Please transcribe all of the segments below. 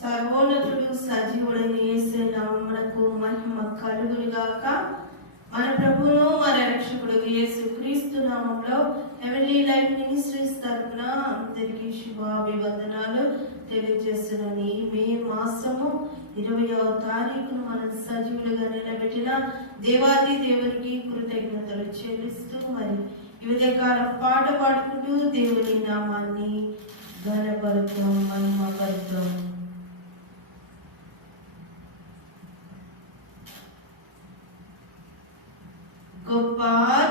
సర్వోన్నతుడు సజీవుడైన యేసు నామమునకు మహిమ కలుగునుగాక. మన ప్రభువును మన రక్షకుడు యేసు క్రీస్తు నామంలో హెవెన్లీ లైఫ్ మినిస్ట్రీస్ తరపున అందరికీ శుభాభివందనాలు తెలియజేస్తున్నాను ఈ మే మాసము ఇరవయవ తారీఖును మనం సజీవులుగా నిలబెట్టిన దేవాది దేవునికి కృతజ్ఞతలు చెల్లిస్తూ మరి వివిధ కాల పాట పాడుకుంటూ దేవుని నామాన్ని ఘనపరుద్దాం మహిమపరుద్దాం. గొప్ప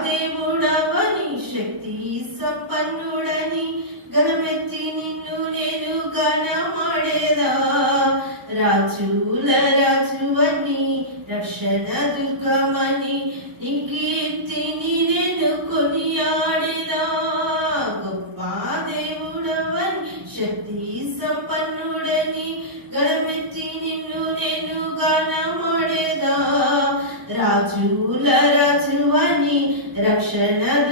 దేవుడవని శక్తి సంపన్నుడని గణమెత్తి నిన్ను నేను గణమాడేదా రాజుల రాజువని రక్షణ దుర్గమని రక్షణ దుర్గమని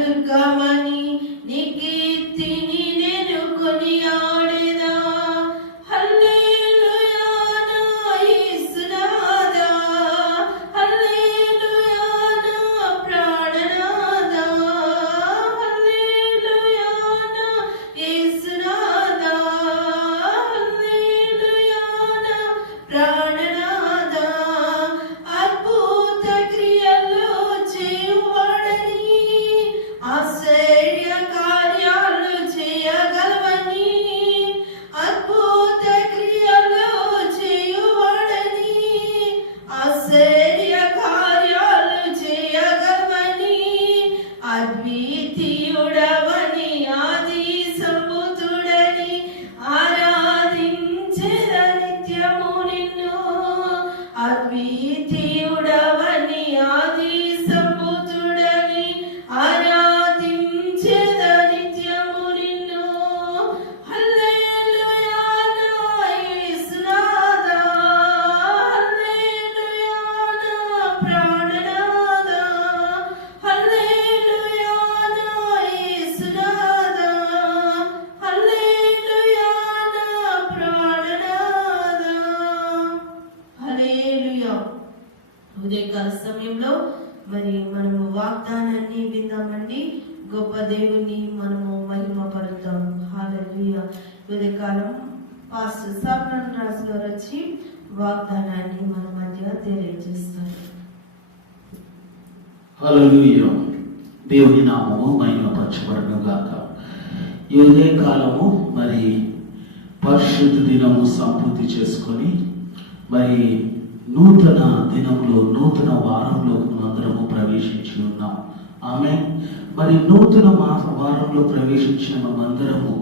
ఉదయకాలం పాస్టర్ సాబ్రన్ రాజు గారు వచ్చి వాగ్దానాన్ని మన మధ్యగా తెలియజేస్తారు. హల్లెలూయా. దేవుని నామము మహిమ మహిమపరచబడను గాక ఈ ఉదయ కాలము మరి పరిశుద్ధ దినము సంపూర్తి చేసుకొని మరి నూతన దినంలో నూతన వారంలో మనందరము ప్రవేశించి ఉన్నాం. ఆమె మరి నూతన మాస వారంలో ప్రవేశించిన మనందరము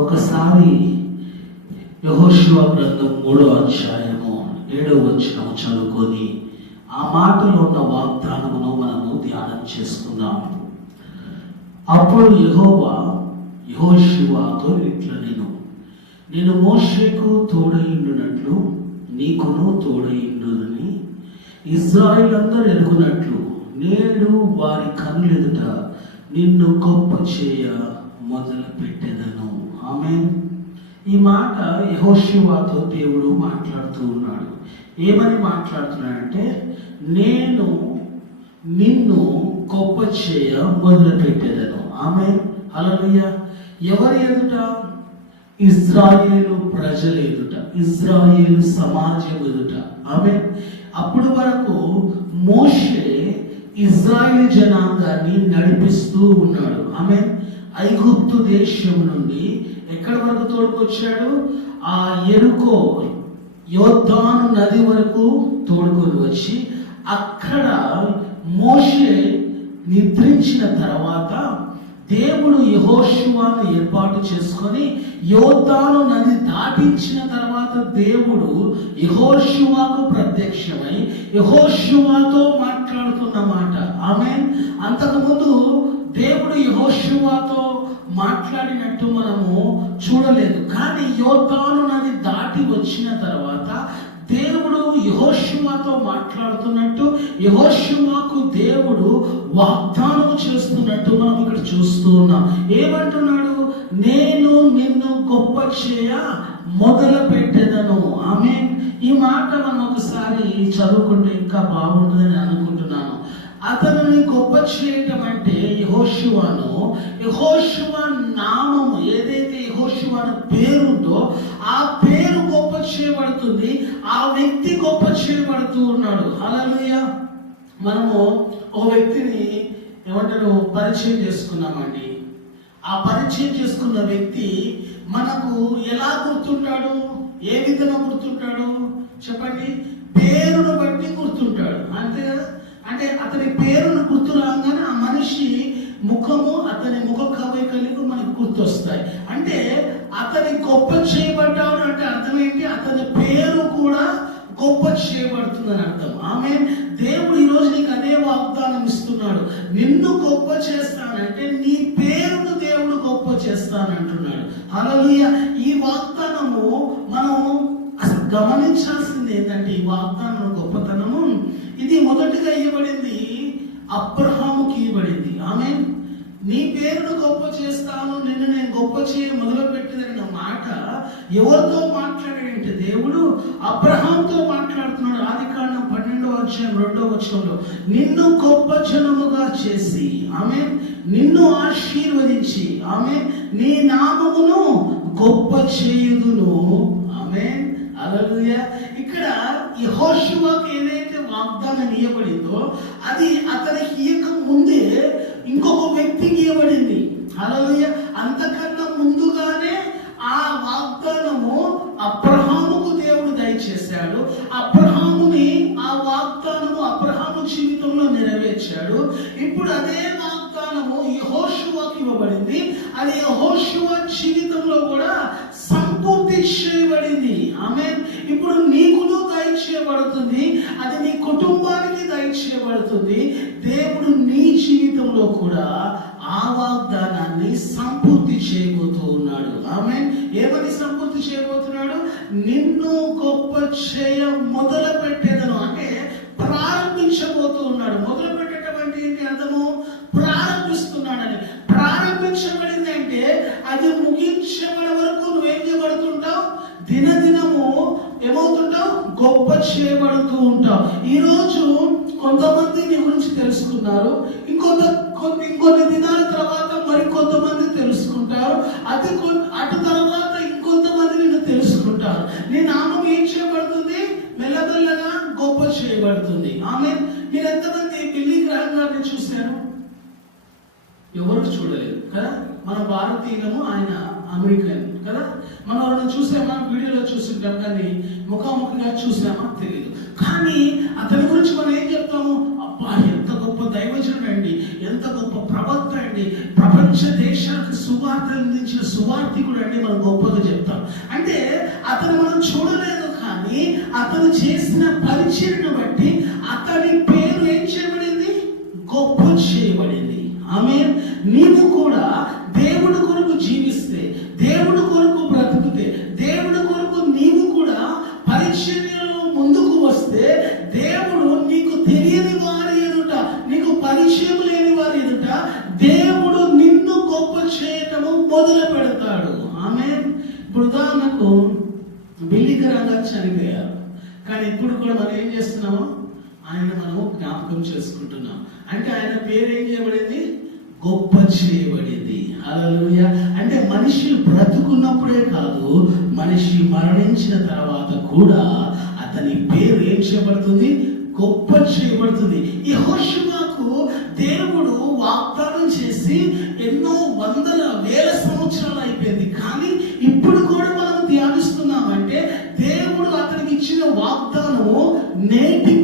ఒకసారి యహోశివ గ్రంథం మూడో అధ్యాయము ఏడో వచనము చదువుకొని ఆ మాటలో ఉన్న వాగ్దానమును మనము ధ్యానం చేసుకున్నాము అప్పుడు యహోవా యహోశివాతో ఇట్లా నేను నేను మోషేకు తోడయిండునట్లు నీకును తోడయిండునని ఇజ్రాయిల్ అందరూ ఎరుగునట్లు నేడు వారి కన్నులెదుట నిన్ను గొప్ప చేయ మొదలు పెట్టేదను ఆమె ఈ మాట యహోశివాతో దేవుడు మాట్లాడుతూ ఉన్నాడు. ఏమని మాట్లాడుతున్నాడంటే నేను నిన్ను గొప్ప చేయ మొదలుపెట్టేదను. ఆమె అలలుయ ఎవరి ఎదుట? ఇజ్రాయేలు ప్రజలు ఎదుట. ఇజ్రాయేలు సమాజం ఎదుట. ఆమె అప్పటి వరకు మోషే ఇజ్రాయేల్ జనాంగాన్ని నడిపిస్తూ ఉన్నాడు. ఆమె ఐగుప్తు దేశం నుండి ఎక్కడి వరకు తోడుకొచ్చాడు? ఆ ఎరుకో యోద్ధాను నది వరకు తోడుకొని వచ్చి అక్కడ మోషే నిద్రించిన తర్వాత దేవుడు యహోశివాను ఏర్పాటు చేసుకొని యోద్ధాను నది దాటించిన తర్వాత దేవుడు యహోశివాకు ప్రత్యక్షమై యహోశివాతో మాట్లాడుతున్న మాట. ఆమె అంతకుముందు దేవుడు యహోశివాతో మాట్లాడినట్టు మనము చూడలేదు. కానీ యోద్ధాను నది దాటి వచ్చిన తర్వాత దేవుడు యహోశివాతో మాట్లాడుతున్నట్టు యహోశివాకు దేవుడు వాగ్దానం చేస్తున్నట్టు మనం ఇక్కడ చూస్తూ ఉన్నాం. ఏమంటున్నాడు? నేను నిన్ను గొప్ప చేయ మొదలు పెట్టేదను ఆమె మాట మనం ఒకసారి చదువుకుంటే ఇంకా బాగుంటుందని అనుకుంటున్నాను. అతనిని గొప్ప చేయటం అంటే యహోశివాను యహోశివ నామము ఏదైతే యహోశివాను పేరు ఉందో ఆ పేరు గొప్ప చేయబడుతుంది. ఆ వ్యక్తి గొప్ప చేయబడుతూ ఉన్నాడు. హల్లెలూయా. మనము ఒక వ్యక్తిని ఏమంటారు పరిచయం చేసుకున్నామండి. ఆ పరిచయం చేసుకున్న వ్యక్తి మనకు ఎలా గుర్తుంటాడు? ఏ విధంగా గుర్తుంటాడు? చెప్పండి. పేరును బట్టి గుర్తుంటాడు. అంతే కదా అంటే అతని పేరును గుర్తు రాగానే ఆ మనిషి ముఖము అతని ముఖ కవైకల్యము మనకు గుర్తొస్తాయి. అంటే అతని గొప్ప చేయబడ్డాడు అంటే అర్థం ఏంటి? అతని పేరు కూడా గొప్ప చేయబడుతుందని అర్థం. ఆమె దేవుడు ఈ రోజు నీకు అదే వాగ్దానం ఇస్తున్నాడు. నిన్ను గొప్ప చేస్తానంటే నీ పేరును దేవుడు గొప్ప చేస్తానంటున్నాడు. హల్లెలూయా. ఈ వాగ్దానము మనం అసలు గమనించాల్సింది ఏంటంటే ఈ వాగ్దానం గొప్పతనం ఇది మొదటిగా ఇవ్వబడింది అబ్రహాముకి ఇవ్వబడింది ఆమె నీ పేరును గొప్ప చేస్తాను నిన్ను నేను గొప్ప చేయ మొదలు పెట్టిన మాట ఎవరితో మాట్లాడాడంటే దేవుడు? అబ్రహాంతో మాట్లాడుతున్నాడు. ఆది కాండం పన్నెండో అధ్యాయం రెండో వచ్చంలో నిన్ను గొప్ప జనముగా చేసి ఆమె నిన్ను ఆశీర్వదించి ఆమె నీ నామమును గొప్ప చేయుదును ఆమె అలలుయ. ఇక్కడ యెహోషువకు ఏదైతే వాగ్దానం ఇవ్వబడిందో అది అతనికి ఇయ్యక ముందే ఇంకొక వ్యక్తికి ఇవ్వబడింది అలలుయ. అంతకన్నా ముందుగానే ఆ వాగ్దానము అబ్రహాముకు దేవుడు దయచేశాడు. అబ్రహాముని ఆ వాగ్దానము అబ్రహాము జీవితంలో నెరవేర్చాడు. ఇప్పుడు అదే వాగ్దానము యహోషువాకి ఇవ్వబడింది. అది యెహోషువ జీవితంలో కూడా సంపూర్తి చేయబడింది ఆమె ఇప్పుడు నీకును దయచేయబడుతుంది. అది నీ కుటుంబానికి దయచేయబడుతుంది. దేవుడు నీ జీవితంలో కూడా ఆ వాగ్దానాన్ని సంపూర్తి చేయబోతూ ఉన్నాడు. ఆమె ఏమని సంపూర్తి చేయబోతున్నాడు? నిన్ను గొప్ప చేయ మొదలు పెట్టేదను అంటే ప్రారంభించబోతూ ఉన్నాడు. మొదలు పెట్టడం అంటే ఏంటి అర్థము? ప్రారంభిస్తున్నాడని. ప్రారంభించబడింది అంటే అది ముగించబడే వరకు నువ్వేం చేయబడుతుంటావు దినదినము ఏమవుతుంటావు? గొప్ప చేయబడుతూ ఉంటావు. ఈరోజు కొంతమంది నీ గురించి తెలుసుకున్నారు. ఇంకొంత కొన్ని ఇంకొన్ని దినాల తర్వాత మరి కొంతమంది తెలుసుకుంటారు అది అటు తర్వాత ఇంకొంతమంది నిన్ను తెలుసుకుంటారు. నీ నామం ఏం చేయబడుతుంది? మెల్లమెల్లగా గొప్ప చేయబడుతుంది. ఆమె మీరు ఎంతమంది బిల్లి గ్రహం గారిని చూశారు? ఎవరు చూడలేదు కదా? మన భారతీయులము ఆయన అమెరికన్. కదా? మనం ఎవరైనా చూసామా? వీడియోలో చూస్తుంటాం కానీ ముఖాముఖిగా చూసామా? తెలియదు కానీ అతని గురించి మనం ఏం చెప్తాము? అబ్బా ఎంత గొప్ప దైవజనుడు అండి. ఎంత గొప్ప ప్రవక్త అండి. ప్రపంచ దేశాలకు సువార్త అందించిన సువార్థికుడు అండి మనం గొప్పగా చెప్తాం. అంటే అతను మనం చూడలేదు కానీ అతను చేసిన పరిచయను బట్టి అతని జ్ఞాపకం చేసుకుంటున్నాం. అంటే ఆయన పేరు ఏం చేయబడింది? గొప్ప చేయబడింది. అలలుయ అంటే మనిషి బ్రతుకున్నప్పుడే కాదు మనిషి మరణించిన తర్వాత కూడా అతని పేరు ఏం చేయబడుతుంది? గొప్ప చేయబడుతుంది. ఈ హోషుగాకు దేవుడు వాగ్దానం చేసి ఎన్నో వందల వేల సంవత్సరాలు అయిపోయింది. కానీ ఇప్పుడు కూడా మనం ధ్యానిస్తున్నామంటే దేవుడు అతనికి ఇచ్చిన వాగ్దానము నేటి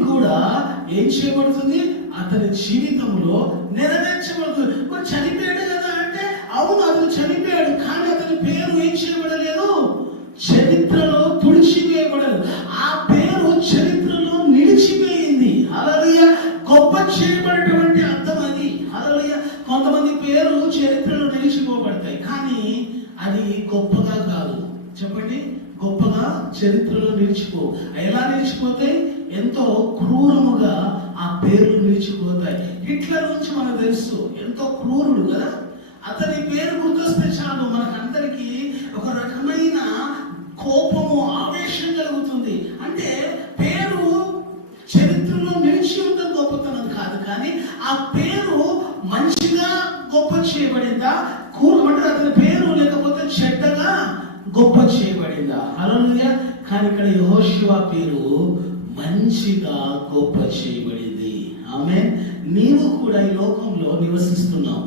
ఏం చేయబడుతుంది? అతని జీవితంలో నెరవేర్చబడుతుంది. మరి చనిపోయాడు కదా అంటే అవును అతను చనిపోయాడు కానీ అతని పేరు ఏం చేయబడలేదు? చరిత్రలో తుడిచివేయబడదు ఆ పేరు చరిత్రలో నిలిచిపోయింది. అలలియ గొప్ప చేయబడటం అంటే అర్థం అది. అలలియ కొంతమంది పేరు చరిత్రలో నిలిచిపోబడతాయి కానీ అది గొప్పగా కాదు. చెప్పండి గొప్పగా చరిత్రలో నిలిచిపో. ఎలా నిలిచిపోతాయి? ఎంతో క్రూరముగా ఆ పేర్లు నిలిచిపోతాయి. హిట్లర్ గురించి మనకు తెలుసు. ఎంతో క్రూరుడు కదా? అతని పేరు గుర్తొస్తే చాలు. మనకందరికీ ఒక రకమైన కోపము ఆవేశం కలుగుతుంది. అంటే పేరు చరిత్రలో నిలిచి ఉండడం గొప్పతనం కాదు. కానీ ఆ పేరు మంచిగా గొప్ప చేయబడిందా? కూరమంటారు అతని పేరు లేకపోతే చెడ్డగా గొప్ప చేయబడిందా? అలా కానీ ఇక్కడ యహోశివ పేరు మంచిగా గొప్ప చేయబడింది ఆమె నీవు కూడా ఈ లోకంలో నివసిస్తున్నావు.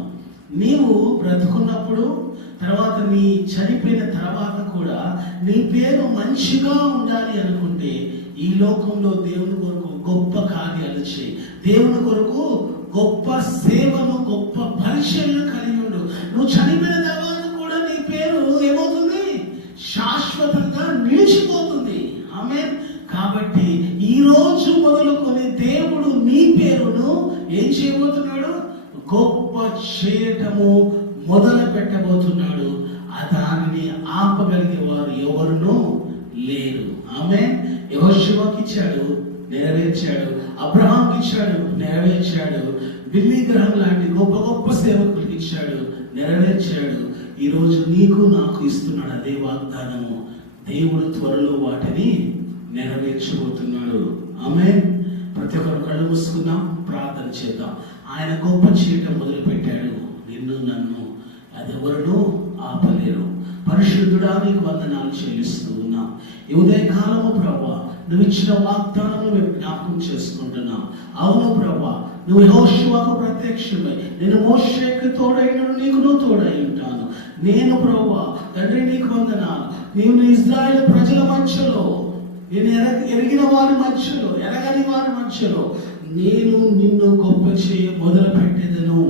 నీవు బ్రతుకున్నప్పుడు తర్వాత నీ చనిపోయిన తర్వాత కూడా నీ పేరు మంచిగా ఉండాలి అనుకుంటే ఈ లోకంలో దేవుని కొరకు గొప్ప కార్యాలు చేయి. దేవుని కొరకు గొప్ప సేవను గొప్ప పరిచయను కలిగి ఉండు. నువ్వు చనిపోయిన తర్వాత కూడా నీ పేరు ఏమవుతుంది? శాశ్వతంగా నిలిచిపోతుంది. ఆమె కాబట్టి రోజు మొదలుకొని దేవుడు నీ పేరును ఏం చేయబోతున్నాడు? గొప్ప చేయటము మొదలు పెట్టబోతున్నాడు. ఆ దానిని ఆపగలిగే వారు ఎవరునూ లేరు. ఆమె యెహోషువకి ఇచ్చాడు నెరవేర్చాడు. అబ్రహాంకి ఇచ్చాడు నెరవేర్చాడు. బిల్లి గ్రహం లాంటి గొప్ప గొప్ప సేవకులకి ఇచ్చాడు నెరవేర్చాడు. ఈరోజు నీకు నాకు ఇస్తున్నాడు అదే వాగ్దానము. దేవుడు త్వరలో వాటిని నెరవేర్చబోతున్నాడు. ఆమె ప్రతి ఒక్కరు కళ్ళు మూసుకుందాం ప్రార్థన చేద్దాం. ఆయన గొప్ప చేయటం మొదలుపెట్టాడు. నిన్ను నన్ను అది ఎవరునూ ఆపలేరు. పరిశుద్ధుడా నీకు వందనాలు చెల్లిస్తూ ఉన్నాం. ఈ ఉదయకాలము ప్రభా నువ్వు ఇచ్చిన వాగ్దానం మేము జ్ఞాపకం చేసుకుంటున్నాం. అవును ప్రభా నువ్వు యహోశివాకు ప్రత్యక్షమై నేను మోషేకి తోడైనను నీకు నువ్వు తోడై ఉంటాను. నేను ప్రభా తండ్రి నీకు వందనాలు. నీవు ఇజ్రాయెల్ ప్రజల మధ్యలో నేను ఎర ఎరిగిన వారి మనుషులు ఎరగని వారి మనుషులు నేను నిన్ను గొప్ప చేయ మొదలు పెట్టేదను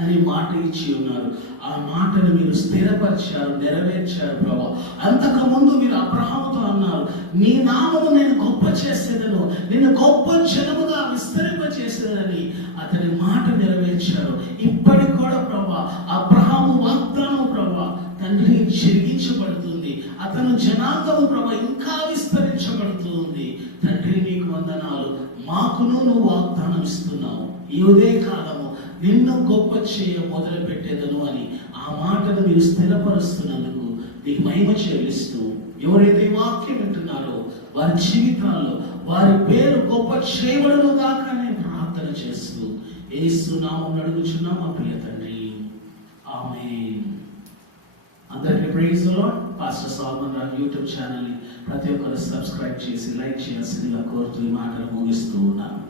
అని మాట ఇచ్చి ఉన్నారు. ఆ మాటను మీరు స్థిరపరిచారు నెరవేర్చారు ప్రభా. అంతకుముందు మీరు అబ్రహాముతో అన్నారు నీ నామము నేను గొప్ప చేసేదను నేను గొప్ప జనముగా విస్తరింప చేసేదని అతని మాట నెరవేర్చారు. ఇప్పటికి కూడా ప్రభా అబ్రహాము వాగ్దానం ప్రభా తండ్రి చెరిగించబడుతుంది. అతను జనాంగము ప్రభ ఇంకా విస్తరి వందనాలు. మాకును నువ్వు వాగ్దానం ఇస్తున్నావు. ఈ ఉదయ కాలము నిన్ను గొప్ప చేయ మొదలు పెట్టేదను అని ఆ మాటను మీరు స్థిరపరుస్తున్నందుకు నీకు మహిమ చెల్లిస్తూ ఎవరైతే ఈ వాక్యం వింటున్నారో వారి జీవితాల్లో వారి పేరు గొప్ప చేయబడను కాక నేను ప్రార్థన చేస్తూ ఏసు నామం అడుగుచున్నాం మా ప్రియ తండ్రి. ఆమె అందరికీ praise pastor Solomon Rao YouTube channel ప్రతి ఒక్కరు సబ్స్క్రైబ్ చేసి లైక్ చేయాల్సిందిగా కోరుతూ ఈ మాటలు ముగిస్తూ ఉన్నాను.